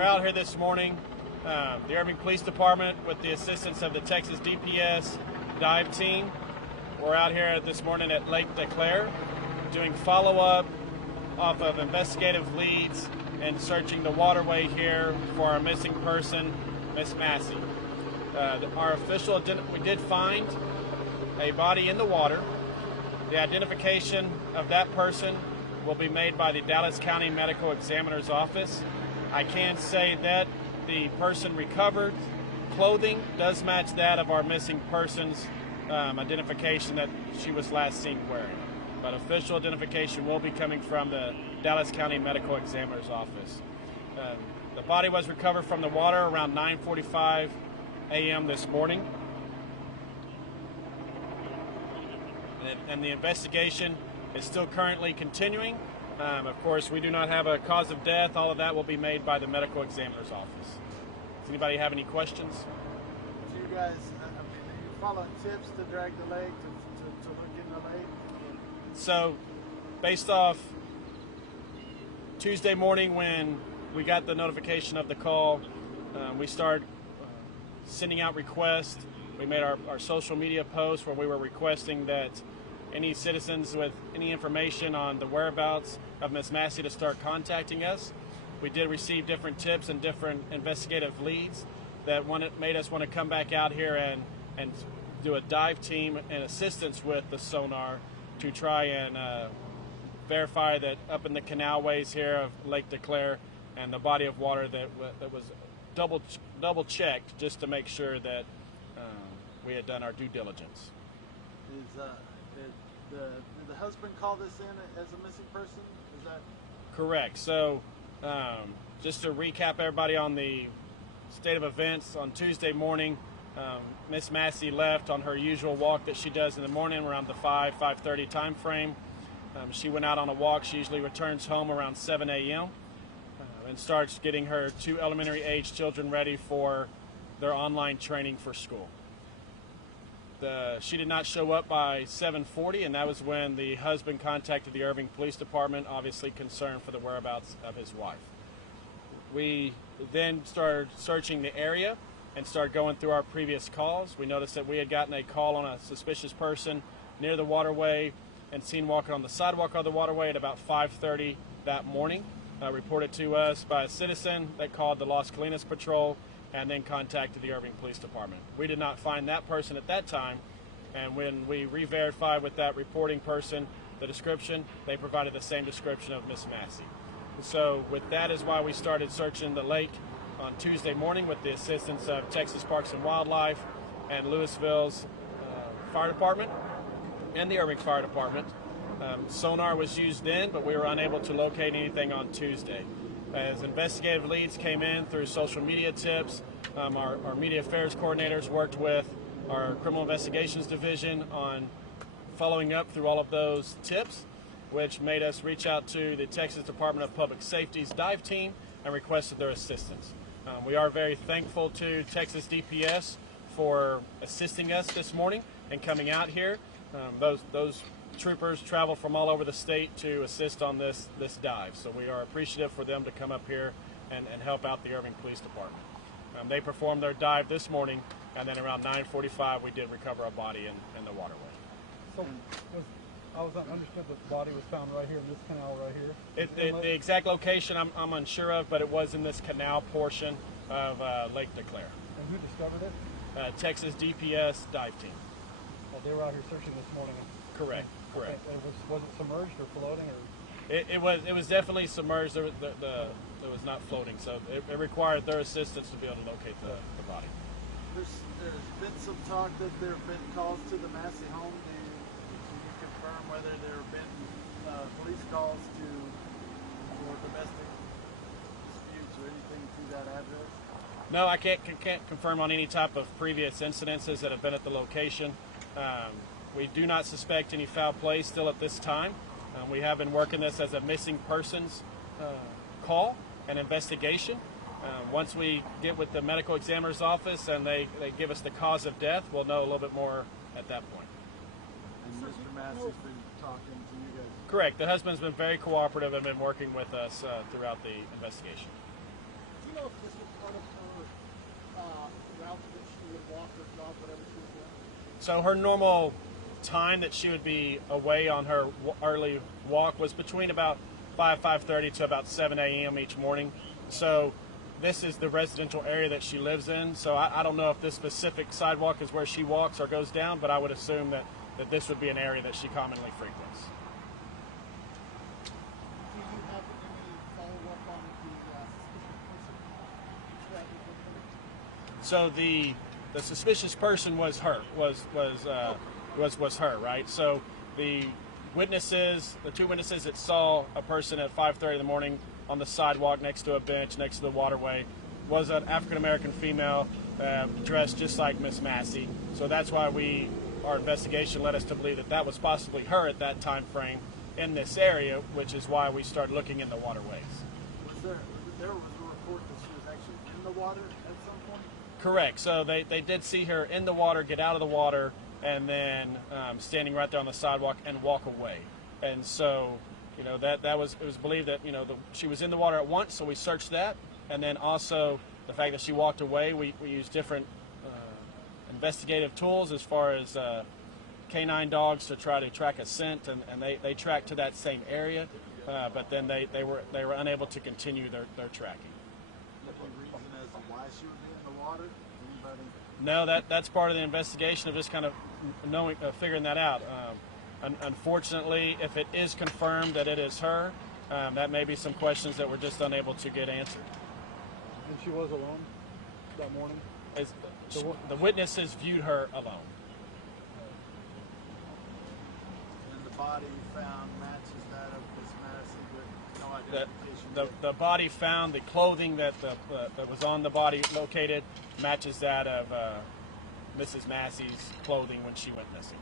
we're out here this morning, the Irving Police Department with the assistance of the Texas DPS dive team. We're out here this morning at Lake DeClaire doing follow-up off of investigative leads and searching the waterway here for our missing person, Miss Massey. We did find a body in the water. The identification of that person will be made by the Dallas County Medical Examiner's Office. I can say that the person recovered clothing does match that of our missing person's identification that she was last seen wearing. But official identification will be coming from the Dallas County Medical Examiner's Office. The body was recovered from the water around 9:45 a.m. this morning. And the investigation is still currently continuing. Of course, we do not have a cause of death. All of that will be made by the medical examiner's office. Does anybody have any questions? Do you guys, are you following tips to drag the lake, to look in the lake? So, based off Tuesday morning when we got the notification of the call, we started sending out requests. We made our social media posts where we were requesting that any citizens with any information on the whereabouts of Miss Massey to start contacting us. We did receive different tips and different investigative leads that made us want to come back out here and do a dive team and assistance with the sonar to try and verify that up in the canalways here of Lake DeClaire and the body of water that was double checked just to make sure that we had done our due diligence. Did the husband call this in as a missing person? Is that correct? So, just to recap everybody on the state of events, on Tuesday morning, Miss Massey left on her usual walk that she does in the morning around the 5:30 time frame. She went out on a walk. She usually returns home around 7 a.m. And starts getting her 2 elementary age children ready for their online training for school. She did not show up by 7:40, and that was when the husband contacted the Irving Police Department, obviously concerned for the whereabouts of his wife. We then started searching the area and started going through our previous calls. We noticed that we had gotten a call on a suspicious person near the waterway and seen walking on the sidewalk of the waterway at about 5:30 that morning. Reported to us by a citizen that called the Las Colinas Patrol and then contacted the Irving Police Department. We did not find that person at that time, and when we re-verified with that reporting person the description, they provided the same description of Miss Massey. So with that is why we started searching the lake on Tuesday morning with the assistance of Texas Parks and Wildlife and Louisville's Fire Department and the Irving Fire Department. Sonar was used then, but we were unable to locate anything on Tuesday. As investigative leads came in through social media tips, our media affairs coordinators worked with our criminal investigations division on following up through all of those tips, which made us reach out to the Texas Department of Public Safety's dive team and requested their assistance. We are very thankful to Texas DPS for assisting us this morning and coming out here. Those troopers travel from all over the state to assist on this dive, so we are appreciative for them to come up here and help out the Irving Police Department. They performed their dive this morning, and then around 9:45 we did recover a body in the waterway. So I was understood that the body was found right here in this canal right here? The exact location I'm unsure of, but it was in this canal portion of Lake DeClaire. And who discovered it? Texas DPS dive team. Well, they were out here searching this morning. Correct. Okay. Was it submerged or floating? Or It was definitely submerged. It was not floating, so it required their assistance to be able to locate the body. there's been some talk that there have been calls to the Massey home? Do you confirm whether there have been police calls for domestic disputes or anything to that address? No, I can't confirm on any type of previous incidences that have been at the location. We do not suspect any foul play still at this time. We have been working this as a missing persons call and investigation. Once we get with the medical examiner's office and they give us the cause of death, we'll know a little bit more at that point. And Mr. Massey's been talking to you guys? Correct. The husband's been very cooperative and been working with us throughout the investigation. Do you know if So her normal time that she would be away on her early walk was between about 5:30 to about 7 a.m. each morning. So this is the residential area that she lives in. So I don't know if this specific sidewalk is where she walks or goes down, but I would assume that this would be an area that she commonly frequents. Do you have any follow-up on the suspicious person? So the suspicious person was her, was her, right? So the two witnesses that saw a person at 5:30 in the morning on the sidewalk next to a bench next to the waterway was an African American female dressed just like Miss Massey. So that's why our investigation led us to believe that was possibly her at that time frame in this area, which is why we started looking in the waterways. There was a report that she was actually in the water at some point? Correct. So they did see her in the water, get out of the water, and then standing right there on the sidewalk and walk away. And so, it was believed that she was in the water at once, so we searched that, and then also the fact that she walked away. We used different investigative tools as far as canine dogs to try to track a scent, and they tracked to that same area, but then they were unable to continue their tracking. Any reason as to why she would be in the water? Anybody? No, that's part of the investigation of just kind of figuring that out. Unfortunately, if it is confirmed that it is her, that may be some questions that we're just unable to get answered. And she was alone that morning? The witnesses viewed her alone. And the body found matches that of Miss Massey, but no identification. The body found, the clothing that was on the body located matches that of Mrs. Massey's clothing when she went missing.